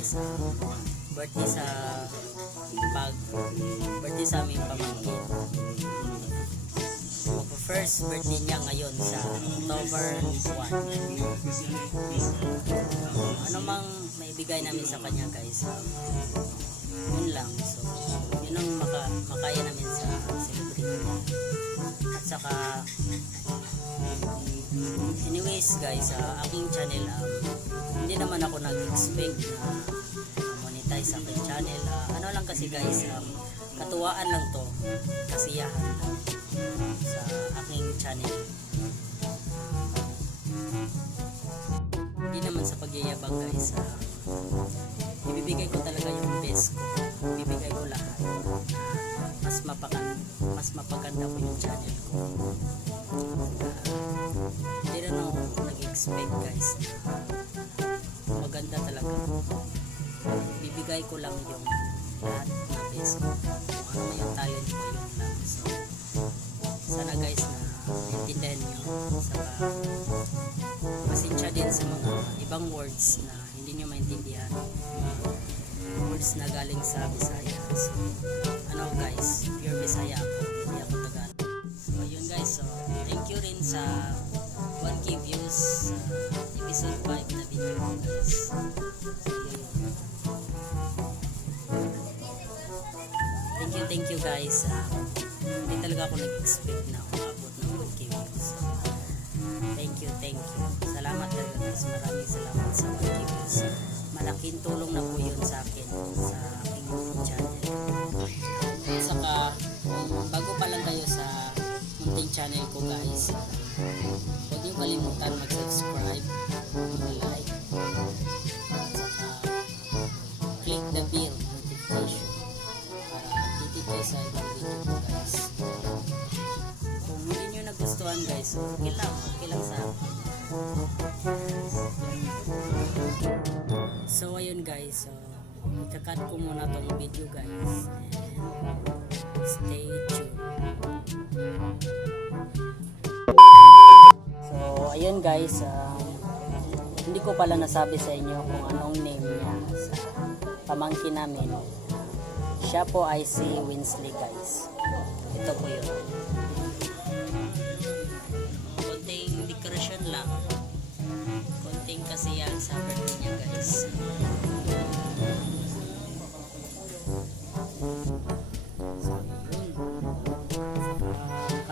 guys, birthday sa birthday sa aming pamangkin. First birthday niya ngayon sa October 1. Ano mang maibigay namin sa kanya guys, yun lang. So yun ang makaya namin sa celebration. At saka anyways guys, aking channel, hindi naman ako nag-expect na monetize sa aking channel. Ano lang kasi guys, katuwaan lang to, kasiyahan lang sa aking channel. Hindi naman sa pagyayabang guys, ibibigay ko talaga yung best ko, ibibigay ko lahat. Mas mapaganda ko yung channel ko. Hindi rin ako nag-expect guys na maganda talaga. Bibigay ko lang yung lahat na best ko, kung ano yung talent ko, yun lang. So sana guys na naintindihan nyo. Saka pasensya din sa mga ibang words na hindi nyo maintindihan, words na galing sa Bisaya. So ano guys, pure Bisaya ako, hindi ako Tagalog. So yun guys, so thank you rin sa 1k views sa episode 5 na video guys. Thank you guys. Hindi talaga ako nag-expect na umabot ng 1k views. Thank you. Salamat talaga guys. Maraming salamat sa 1k views. Malaking tulong na po yun sa akin sa aking YouTube channel. Saka bago pa lang kayo sa munting channel ko guys, huwag niyo kalimutan mag-subscribe, mag-like, saka click the bell notification para updated kayo sa ibang video ko guys. Kung hindi nyo nagustuhan guys, okay lang sa akin. So ayun guys, ikakat ko muna tong video guys, and stay tuned. So ayun guys, hindi ko pala nasabi sa inyo kung anong name niya sa pamangkin namin. Siya po ay si Winsley guys. Ito po yun. Konting decoration lang, konting kasiyahan sa birthday niya guys. So yun,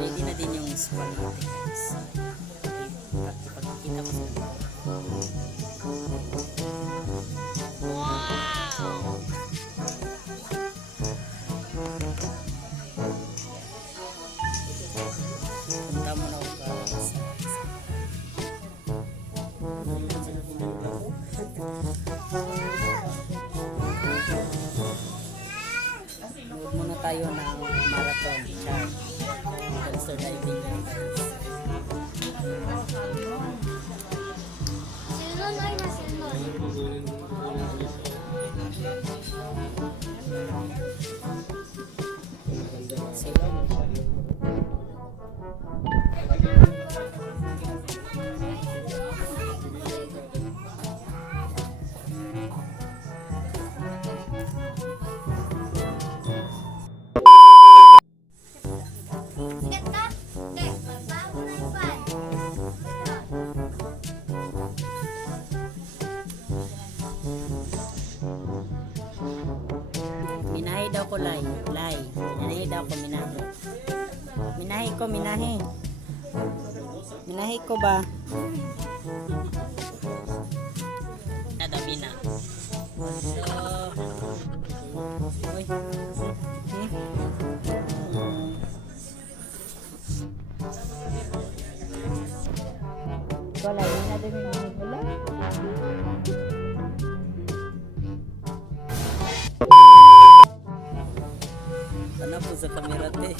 ready na din yung span natin guys. Ipagkita ko sa inyo. Wow! Punta mo na ako guys. Nood muna tayo ng marathon chart. Dumpster diving lang guys. Minahi daw ko lay. Minahi daw ko minahi. Minahi ko ba? Nadabi na. Uy. Wala, nadabi na. Wala. Sana po sa kamera te.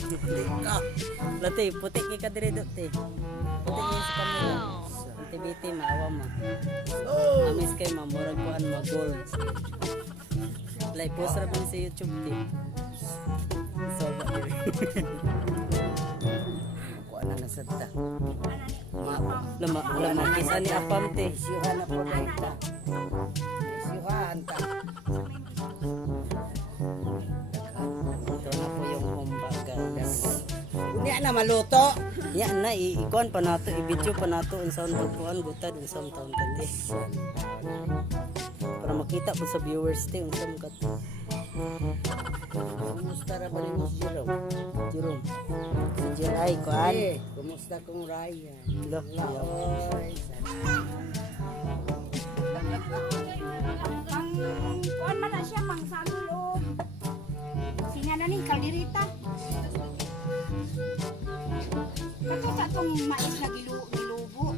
Late, putik ka dire do te. Putik ka sa kamera. Tibiti maawa ma. Amis kay mamurag kuan magol. Like post ra man sa YouTube te. So ba dire. Kuan na nasata. Lama kisa ni apam te. Siyuhan na po na ita. Siyuhan ta. na maluto. Yan na, ikuan pa nato, i-video pa nato ang sound pagkuan, butad ang sound taon kati. Para makita po sa viewers te, ang sound kat. Kumusta ra ba ni Jerome? Jerome. Si Jer ay, kuan. Kumusta kong Ryan? Lo, yaw. Oy, Kuan man na siya mang samul o sinana ning kaldereta. Kato sa tong mais na gilubo.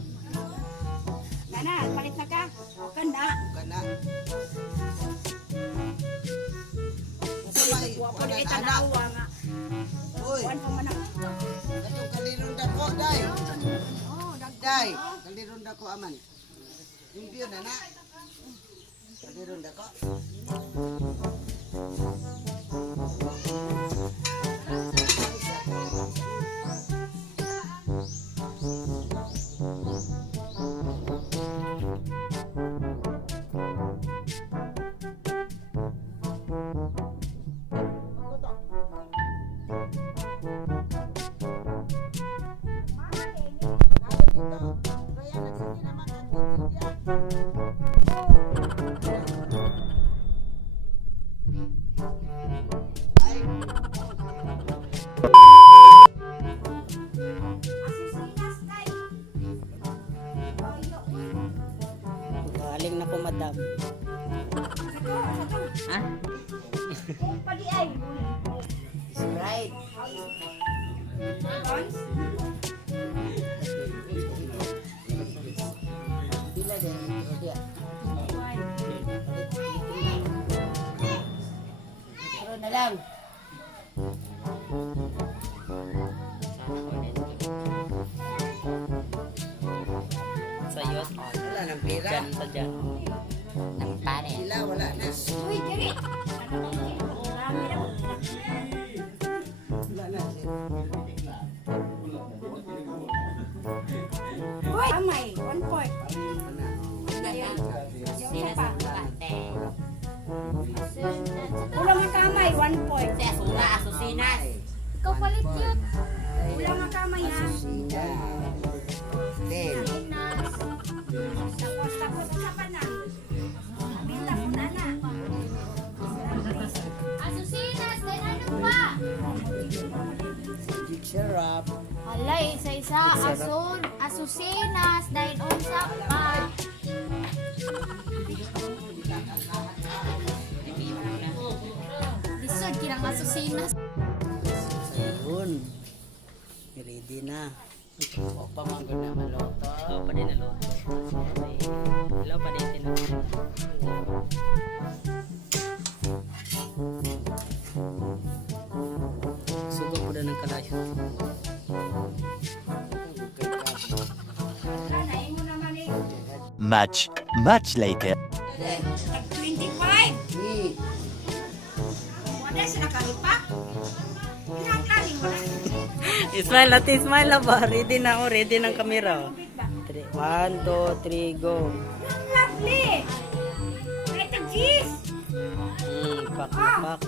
Kana, palit na ka. O kana. kana. Wapo di kita nawa nga. Uy, Kuan pa man na. katong kaliron dako, day. Oh, Day, kaliron dako aman. Yung view na na. Kaliron dako. asisinas kay. Galing na ko madam. Ha? Kung pali ay. Right. Kuan. Bila din dia. Pero na lang. Sayot. Wala nang pera. Dyan sa dyan. Ng pare. Sila wala na. Uy, diri. Marami na. Wala na. Uy, amay, 1 point. Ulang ang kamay, 1 point. Ikaw palit yun. Ulang ang kamay ha. Sina. Ten. Tapos sa pa na. Binta mo na na. Asusinas, then ano pa? Jig syrup. Hala, isa-isa, asusinas, dahil unsa pa. Lisod, kinang asusinas. Ayun. Ready na. O pamanggo na maluto. Oo, pa din na luto. Hello, pa din tinuto. Subo ko na ng kalayo. Kanain mo naman eh. Much later. 25. Ni. Wala sila kalipa. Pinakaling mo na. Smile natin, smile na ba? Ready na ako, ready ng camera. 1, 2, 3, go. Lovely. Ito, cheese. Pak.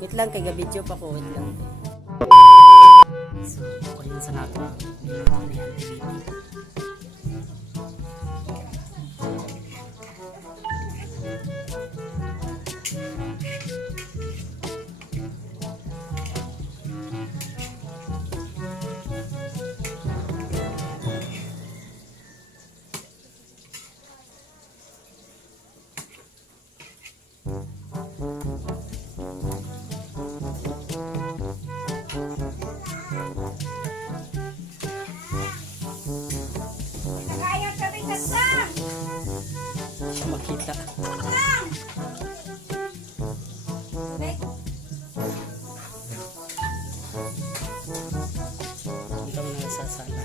Wait lang, kay gabidyo pa ko, wait lang. So, kunin sa nato ang minuto na yan, TVP. Kaya kami kasang. Siya makita. Kasang. Ikaw na nasasala.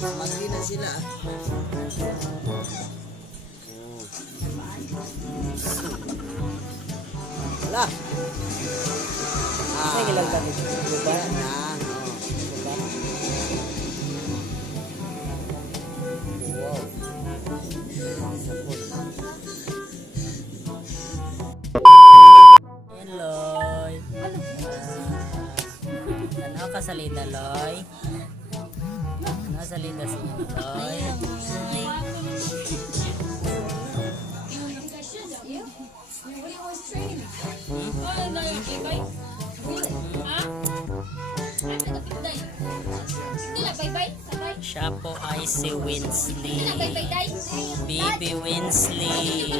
Magli na sila. Wala. Ay, gilang ka dito. Diba? Na. Diba? Wow. Hello. nakasalida, Loy? Nakasalida si Loy. Siya po ay si Winsley. Baby Winsley.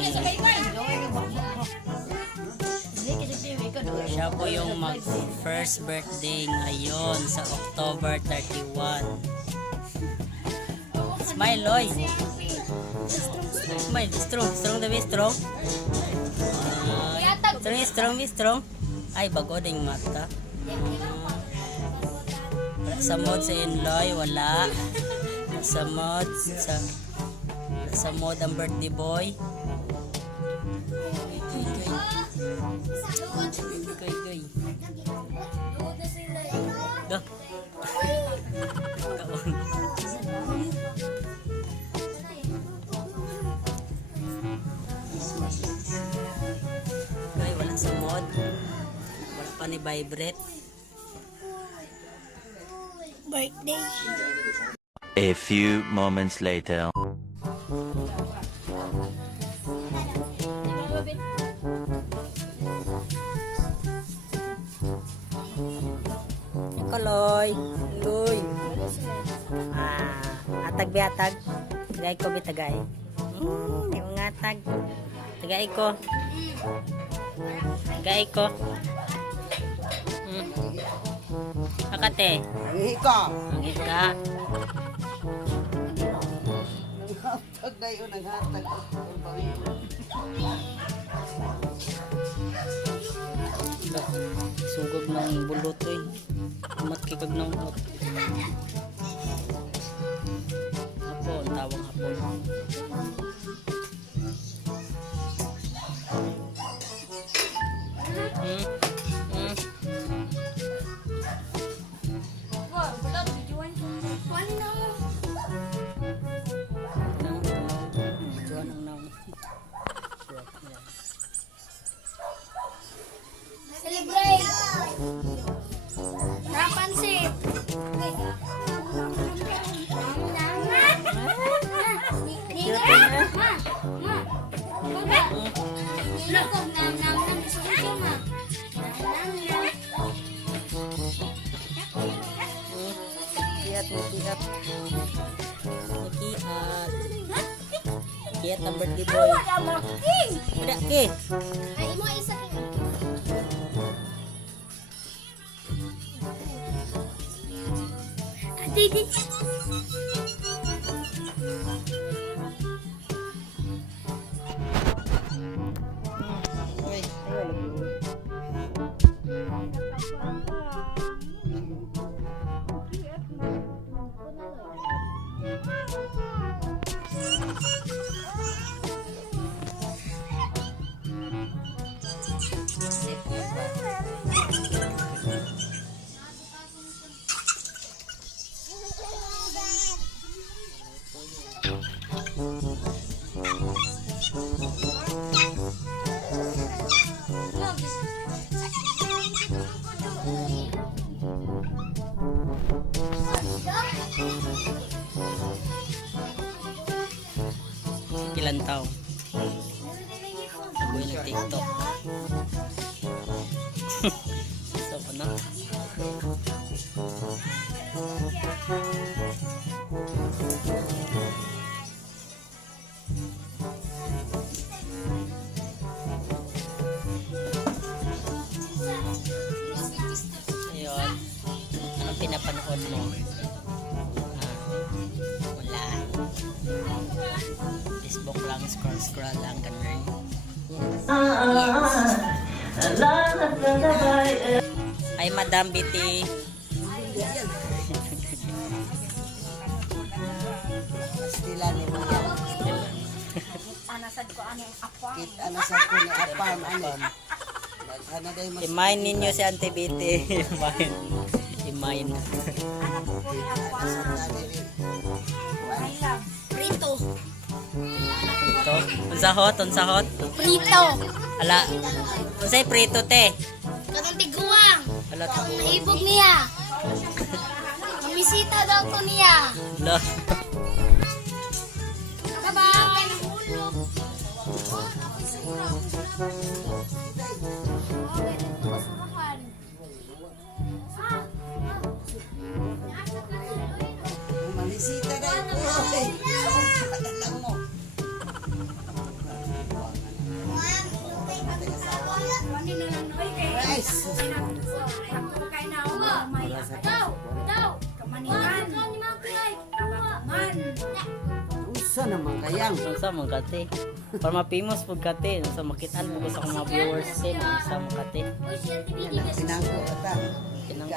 Siya po yung mag first birthday ngayon sa October 31. Smile, Loy. Smile, strong, strong the way, strong. Strong, strong. Ay, bago ding mata. Wala sa mod sa Inloy, wala. Sa mod, sa mod ang birthday boy. Goy. Go. Goy, wala sa mod. Wala pa ni vibrate. Birthday. A few moments later. Loy. Loy. Atag biatag. Tagay ko bitagay. Di mo ngatag. Tagay ko. Tagay ko. Akate. Ang hika. Ang ika. Nanghatag na yun, nanghatag. Sugod ng bulot eh. Amat kikag ng hot. Hapon, tawang hapon. Celebrate! Napansin! Kiat. Kiat ang birthday boy. Udah, ke. Ay, mo isa. Didi. Ilan taon? Saboy ng TikTok. So, ano? Ayun. Anong pinapanood mo? Wala. Facebook lang, scroll lang, ganun. Ay, Madam Biti. Pastila ni Maya. Anasad ko ano apang. Kit anasad ko ni Apam. Ano day mas... Imain ninyo si Auntie Biti. Imain. Prito. Ito. Unsahot. Prito. Ala. Unsay prito te? Kanang tiguang. Ala. Naibog niya. Bumisita daw to niya. Lo. Bye-bye. Mamisita daw ko. Alam mo. Rice. Usa naman kayang. Unsa man kate? Para ma-famous pud kate, unsa makitaan mo sa mga viewers din, unsa man kate. Pinangko ata. Kinang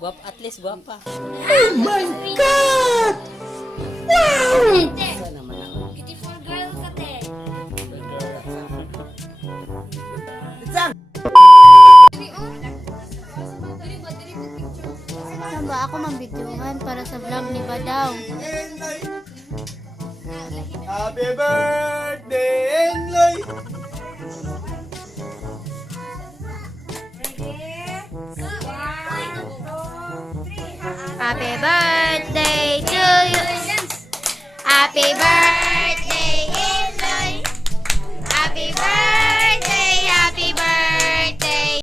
guwap, at least guwapa. Usa naman ako. Beautiful girl ka te. Saan? Saan ba ako mambidyohan para sa vlog ni Badaw? Happy birthday, Enloy! Happy birthday to you. Happy birthday, Eloy. Happy birthday, happy birthday.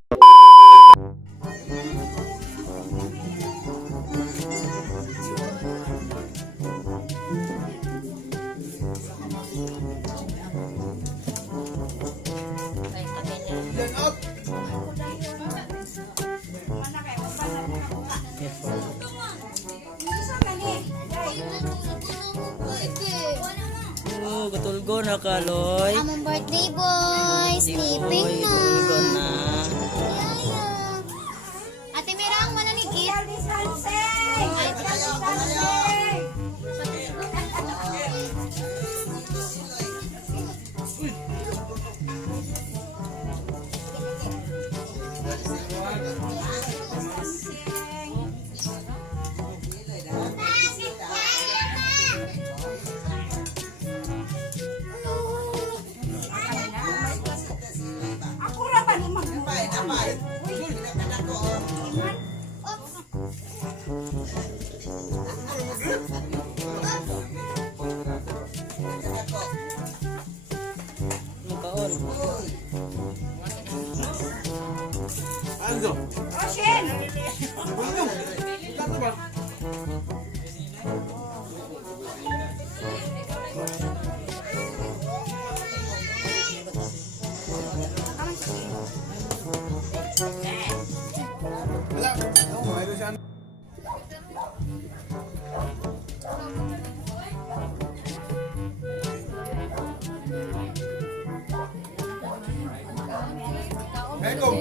Yan up! Oh, gutulgo na ka, Loy. Among birthday boy, sleeping na. Gutulgo na. Ate Mirang, mananigit. Ay, Mukaon. Anzo! Wala! Mayroon siya. Mekom!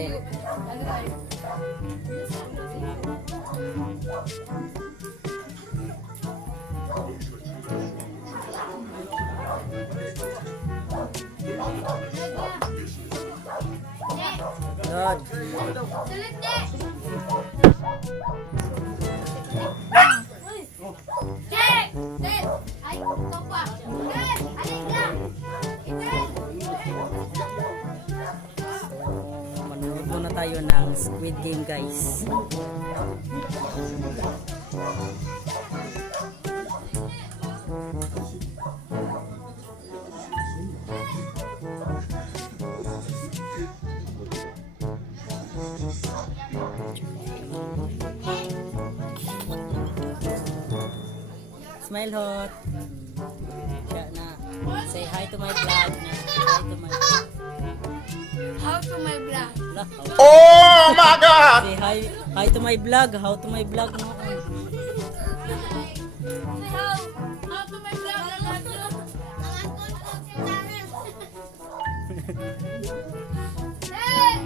Lord. sulit de. Dek! Dek! Ay, ikaw pa. Dek! Alin lang! Dek! Manonood muna tayo ng Squid Game, guys. Smile hot. Siya na. Say hi to my vlog na. Hi to my How to my vlog? vlog. Oh my God! Say hi. Hi to my vlog. How to my vlog no. How to my vlog? Dek!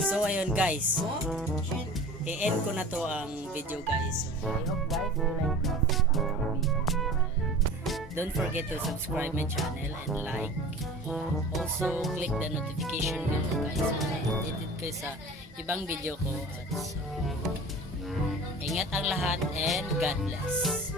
So ayun guys. I-end ko na to ang video guys. I hope guys you like this video. don't forget to subscribe my channel and like. Also, click the notification bell guys para updated kayo sa ibang video ko. At so, ingat ang lahat and God bless.